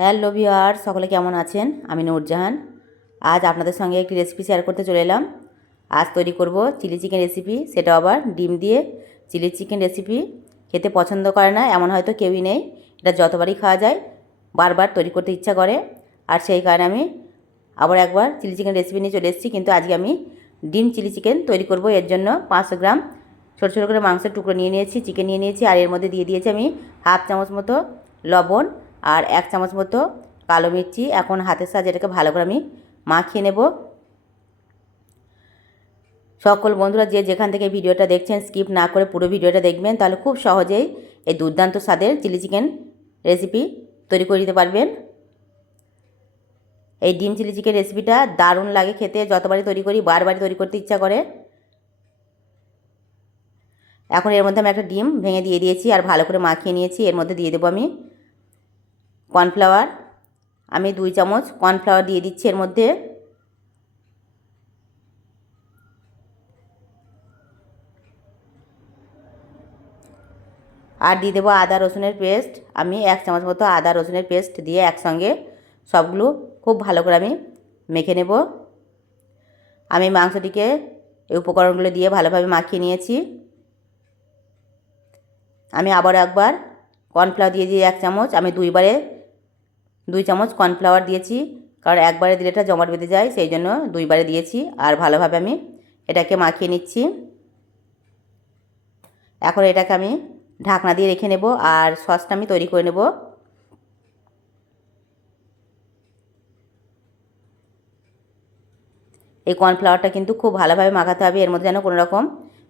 Hello ভিওয়ার সকলে কেমন আছেন? আমি নূরজাহান। আজ আপনাদের সঙ্গে একটি রেসিপি শেয়ার করতে চলে এলাম। আজ তৈরি করব চিলি চিকেন রেসিপি সেটা আবার ডিম দিয়ে চিলি চিকেন রেসিপি খেতে পছন্দ করে না, এমন হয়তো কেউই নেই। এটা যতবারই খাওয়া যায়, বারবার তৈরি করতে ইচ্ছা করে। আর সেই কারণে আমি আবার একবার চিলি চিকেন রেসিপি নিয়ে চলে এসেছি, কিন্তু আজকে আমি ডিম চিলি চিকেন তৈরি করব। এর জন্য পাঁচশো গ্রাম ছোটো ছোটো করে মাংসের টুকরো নিয়ে নিয়েছি চিকেন নিয়ে নিয়েছি, আর এর মধ্যে দিয়ে দিয়েছি আমি হাফ চামচ মতো লবণ। আর এক চামচ মতো কালো মির্চি এখন হাতের সাহায্যে এটাকে ভালো করে আমি মাখিয়ে নেব। সকল বন্ধুরা যে যেখান থেকে ভিডিওটা দেখছেন, স্কিপ না করে পুরো ভিডিওটা দেখবেন, তাহলে খুব সহজেই এই দুর্দান্ত স্বাদের চিলি চিকেন রেসিপি তৈরি করে দিতে পারবেন। এই ডিম চিলি চিকেন রেসিপিটা দারুণ লাগে খেতে, যতবারই তৈরি করি, বারবারই তৈরি করতে ইচ্ছা করে। এখন এর মধ্যে আমি একটা ডিম ভেঙে দিয়ে দিয়েছি আর ভালো করে মাখিয়ে নিয়েছি, এর মধ্যে দিয়ে দেবো আমি কর্নফ্লাওয়ার। আমি দুই চামচ কর্নফ্লাওয়ার দিয়ে দিচ্ছি এর মধ্যে। আর দিয়ে দেবো আদা রসুনের পেস্ট। আমি এক চামচ মতো আদা রসুনের পেস্ট দিয়ে একসঙ্গে সবগুলো খুব ভালো করে আমি মেখে নেব। আমি মাংসটিকে এই উপকরণগুলো দিয়ে ভালোভাবে মাখিয়ে নিয়েছি। আমি আবার একবার কর্নফ্লাওয়ার দিয়ে দিয়ে এক চামচ। আমি দুইবারে দুই চামচ কর্নফ্লাওয়ার দিয়েছি, কারণ একবারে দিলে এটা জমাট বেঁধে যায়, সেই জন্য দুইবারে দিয়েছি। আর ভালোভাবে আমি এটাকে মাখিয়ে নিচ্ছি। এখন এটাকে আমি ঢাকনা দিয়ে রেখে নেব আর সসটা আমি তৈরি করে নেব। এই কর্নফ্লাওয়ারটা কিন্তু খুব ভালোভাবে মাখাতে হবে, এর মধ্যে যেন কোনো রকম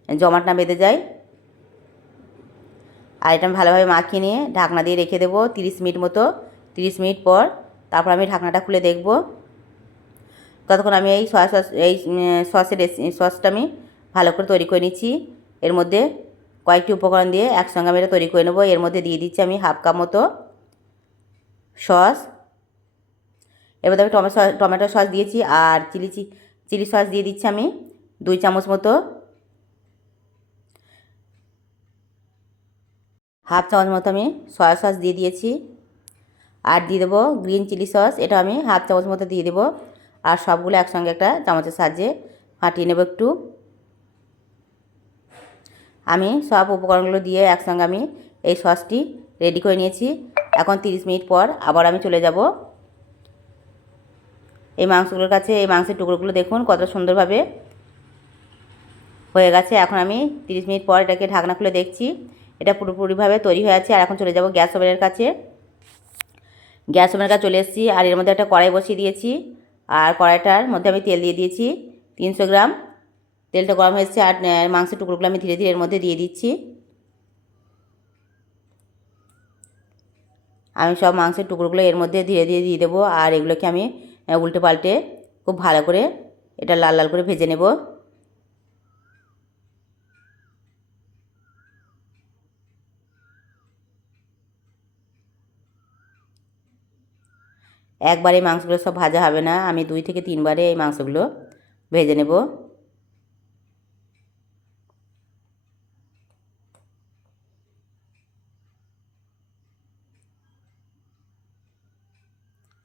জমাট না বেঁধে যায়। আর এটা আমি ভালোভাবে মাখিয়ে নিয়ে ঢাকনা দিয়ে রেখে দেবো তিরিশ মিনিট মতো। তিরিশ মিনিট পর তারপর আমি ঢাকনাটা খুলে দেখব। ততক্ষণ আমি এই সয়া সস, এই সসের সসটা আমি ভালো করে তৈরি করে নিচ্ছি। এর মধ্যে কয়েকটি উপকরণ দিয়ে একসঙ্গে আমি এটা তৈরি করে নেব। এর মধ্যে দিয়ে দিচ্ছি আমি হাফ কাপ মতো সস। এর মধ্যে আমি টমেটো টমেটো সস দিয়েছি আর চিলি চিলি সস দিয়ে দিচ্ছি আমি দুই চামচ মতো। হাফ চামচ মতো আমি সয়া সস দিয়ে দিয়েছি। আর দিয়ে দেবো গ্রিন চিলি সস এটা আমি হাফ চামচ মতো দিয়ে দেবো। আর সবগুলো একসঙ্গে একটা চামচের সাহায্যে ফাটিয়ে নেব একটু। আমি সব উপকরণগুলো দিয়ে একসঙ্গে আমি এই সসটি রেডি করে নিয়েছি। এখন 30 মিনিট পর আবার আমি চলে যাব। এই মাংসগুলোর কাছে, এই মাংসের টুকরোগুলো দেখুন কত সুন্দরভাবে হয়ে গেছে। এখন আমি 30 মিনিট পর এটাকে ঢাকনা খুলে দেখছি। এটা পুরোপুরিভাবে তৈরি হয়ে আছে। আর এখন চলে যাব গ্যাস ওভেনের কাছে। গ্যাস ওভেনের কাছে চলে এসেছি, আর এর মধ্যে একটা কড়াই বসিয়ে দিয়েছি, আর কড়াইটার মধ্যে আমি তেল দিয়ে দিয়েছি, তিনশো গ্রাম। তেলটা গরম হয়েছে আর মাংসের টুকরোগুলো আমি ধীরে ধীরে এর মধ্যে দিয়ে দিচ্ছি। আমি সব মাংসের টুকরোগুলো এর মধ্যে ধীরে ধীরে দিয়ে দেবো, আর এগুলোকে আমি উল্টে পাল্টে খুব ভালো করে এটা লাল লাল করে ভেজে নেব। একবারে এই মাংসগুলো সব ভাজা হবে না। আমি দুই থেকে তিনবারে এই মাংসগুলো ভেজে নেব।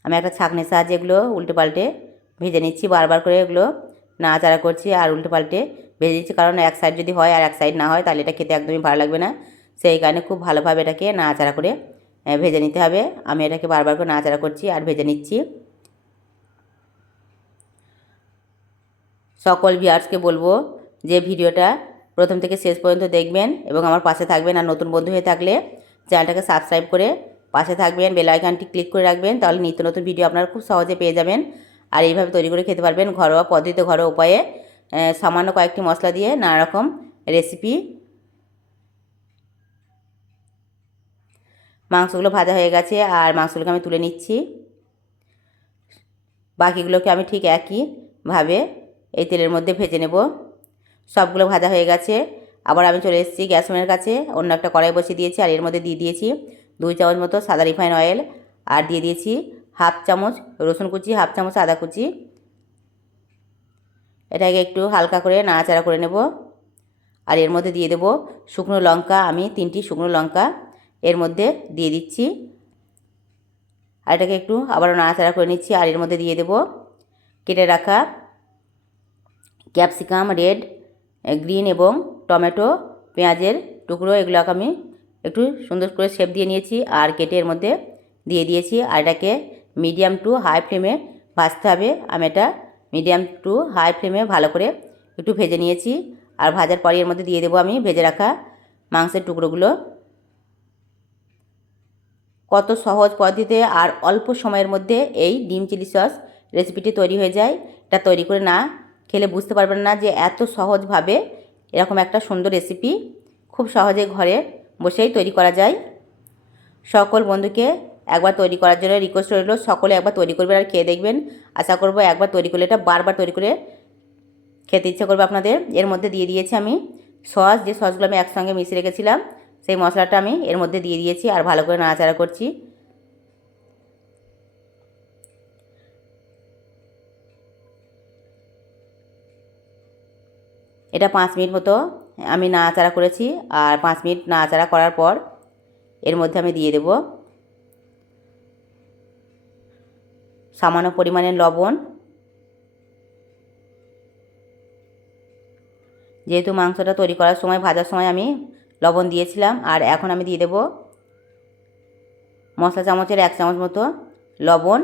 আমি একটা ছাঁকনির সাহায্যে এগুলো উল্টে পাল্টে ভেজে নিচ্ছি, বারবার করে এগুলো নাড়াচাড়া করছি আর উল্টে পাল্টে ভেজে দিচ্ছি কারণ এক সাইড যদি হয় আর এক সাইড না হয়, তাহলে এটা খেতে একদমই ভালো লাগবে না। সেই কারণে খুব ভালোভাবে এটাকে নাড়াচাড়া করে ভেজে নিতে হবে। আমি এটাকে বারবার করে নাড়াচাড়া করছি আর ভেজে নিচ্ছি। সকল ভিয়ার্সকে বলব যে ভিডিওটা প্রথম থেকে শেষ পর্যন্ত দেখবেন এবং আমার পাশে থাকবেন আর নতুন বন্ধু হয়ে থাকলে চ্যানেলটাকে সাবস্ক্রাইব করে পাশে থাকবেন, বেল আইকনটি ক্লিক করে রাখবেন, তাহলে নিত্য নতুন ভিডিও আপনারা খুব সহজে পেয়ে যাবেন। আর এইভাবে তৈরি করে খেতে পারবেন ঘরোয়া পদ্ধতিতে, ঘরোয়া উপায়ে। সামান্য কয়েকটি মশলা দিয়ে নানা রকম রেসিপি মাংসগুলো ভাজা হয়ে গেছে আর মাংসগুলোকে আমি তুলে নিচ্ছি। বাকিগুলোকে আমি ঠিক একইভাবে এই তেলের মধ্যে ভেজে নেব। সবগুলো ভাজা হয়ে গেছে। আবার আমি চলে এসেছি গ্যাস ওভেনের কাছে। অন্য একটা কড়াই বসিয়ে দিয়েছি আর এর মধ্যে দিয়ে দিয়েছি দুই চামচ মতো সাদা রিফাইন অয়েল আর দিয়ে দিয়েছি হাফ চামচ রসুন কুচি, হাফ চামচ আদা কুচি। এটাকে একটু হালকা করে নাড়াচাড়া করে নেব। আর এর মধ্যে দিয়ে দেব শুকনো লঙ্কা। আমি তিনটি শুকনো লঙ্কা এর মধ্যে দিয়ে দিচ্ছি। আর এটাকে একটু আবারও নাড়াচাড়া করে নিচ্ছি। আর এর মধ্যে দিয়ে দেব কেটে রাখা ক্যাপসিকাম, রেড গ্রিন এবং টমেটো, পেঁয়াজের টুকরো। এগুলোকে আমি একটু সুন্দর করে শেপ দিয়ে নিয়েছি আর কেটে এর মধ্যে দিয়ে দিয়েছি। আর এটাকে মিডিয়াম টু হাই ফ্লেমে ভাজতে হবে। আমি এটা মিডিয়াম টু হাই ফ্লেমে ভালো করে একটু ভেজে নিয়েছি। আর ভাজার পরে এর মধ্যে দিয়ে দেবো আমি ভেজে রাখা মাংসের টুকরোগুলো। কত সহজ পদ্ধতিতে আর অল্প সময়ের মধ্যে এই ডিম চিলি সস রেসিপিটি তৈরি হয়ে যায়। এটা তৈরি করে না খেলে বুঝতে পারবেন না যে এত সহজভাবে এরকম একটা সুন্দর রেসিপি খুব সহজে ঘরে বসেই তৈরি করা যায়। সকল বন্ধুকে একবার তৈরি করার জন্য রিকোয়েস্ট রইল। সকলে একবার তৈরি করবেন আর খেয়ে দেখবেন। আশা করব একবার তৈরি করলে এটা বারবার তৈরি করে খেতে ইচ্ছে করবে আপনাদের। এর মধ্যে দিয়ে দিয়েছি আমি সস। যে সসগুলো আমি একসঙ্গে মিশিয়ে রেখেছিলাম সেই মশলাটা আমি এর মধ্যে দিয়ে দিয়েছি আর ভালো করে নাড়াচাড়া করছি। এটা পাঁচ মিনিট মতো আমি নাড়াচাড়া করেছি আর পাঁচ মিনিট নাড়াচাড়া করার পর এর মধ্যে আমি দিয়ে দেব সামান্য পরিমাণে লবণ। যেহেতু মাংসটা তৈরি করার সময়, ভাজার সময় আমি লবণ দিয়েছিলাম আর এখন আমি দিয়ে দেব মশলা চামচের এক চামচ মতো লবণ।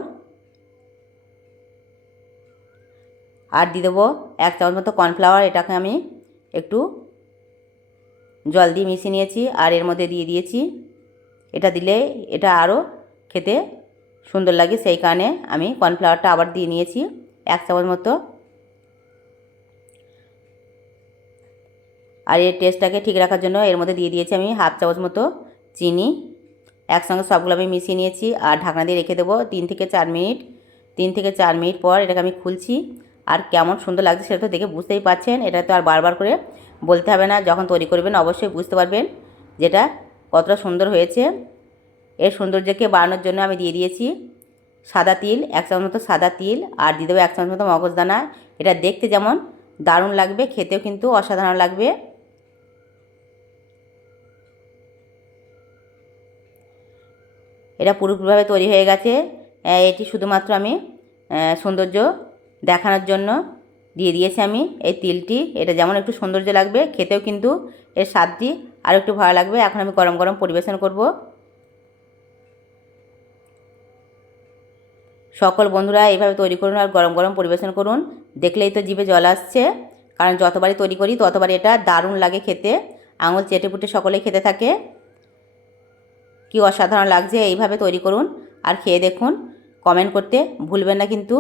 আর দিয়ে দেবো এক চামচ মতো কর্নফ্লাওয়ার, এটাকে আমি একটু জল দিয়ে মিশিয়ে নিয়েছি আর এর মধ্যে দিয়ে দিয়েছি। এটা দিলে এটা আরও খেতে সুন্দর লাগে, সেই কারণে আমি কর্নফ্লাওয়ারটা আবার দিয়ে নিয়েছি এক চামচ মতো আর এর টেস্টটাকে ঠিক রাখার জন্য এর মধ্যে দিয়ে দিয়েছি আমি হাফ চামচ মতো চিনি। একসঙ্গে সবগুলো আমি মিশিয়ে নিয়েছি আর ঢাকনা দিয়ে রেখে দেবো তিন থেকে চার মিনিট। তিন থেকে চার মিনিট পর এটাকে আমি খুলছি। আর কেমন সুন্দর লাগছে সেটা তো দেখে বুঝতেই পাচ্ছেন, এটা তো আর বারবার করে বলতে হবে না, যখন তৈরি করবেন অবশ্যই বুঝতে পারবেন যেটা কতটা সুন্দর হয়েছে। এর সৌন্দর্যকে বাড়ানোর জন্য আমি দিয়ে দিয়েছি সাদা তিল, এক চামচ মতো সাদা তিল আর দিয়ে দেবো এক চামচ মতো মগজদানা। এটা দেখতে যেমন দারুণ লাগবে, খেতেও কিন্তু অসাধারণ লাগবে। এটা পুরোপুরিভাবে তৈরি হয়ে গেছে। এটি শুধুমাত্র আমি সৌন্দর্য দেখানোর জন্য দিয়ে দিয়েছি আমি এই তিলটি। এটা যেমন একটু সৌন্দর্য লাগবে, খেতেও কিন্তু এর স্বাদটি আরও একটু ভালো লাগবে। এখন আমি গরম গরম পরিবেশন করব। সকল বন্ধুরা এইভাবে তৈরি করুন আর গরম গরম পরিবেশন করুন। দেখলেই তো জিভে জল আসছে। কারণ যতবারই তৈরি করি, ততবারই এটা দারুণ লাগে খেতে। আঙুল চেটে পুটে সকলেই খেতে থাকে। কি অসাধারণ লাগছে এইভাবে তৈরি করুন আর খেয়ে দেখুন। কমেন্ট করতে ভুলবেন না কিন্তু।